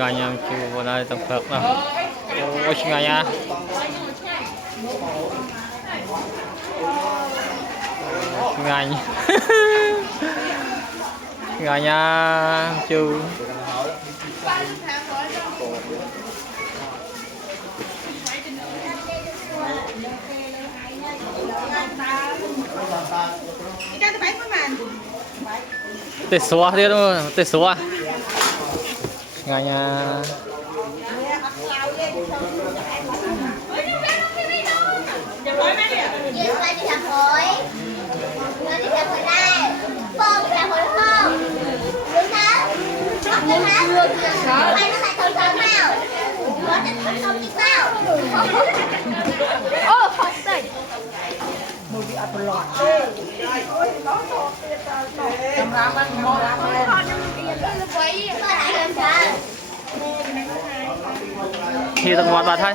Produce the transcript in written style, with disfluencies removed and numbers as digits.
ngày nha chú vào đây tập hợp nào ôi ngày nha ngày ngày nha chú tê xóa thế đúng không tê xóa ngày nha thì tao ngọt vào thôi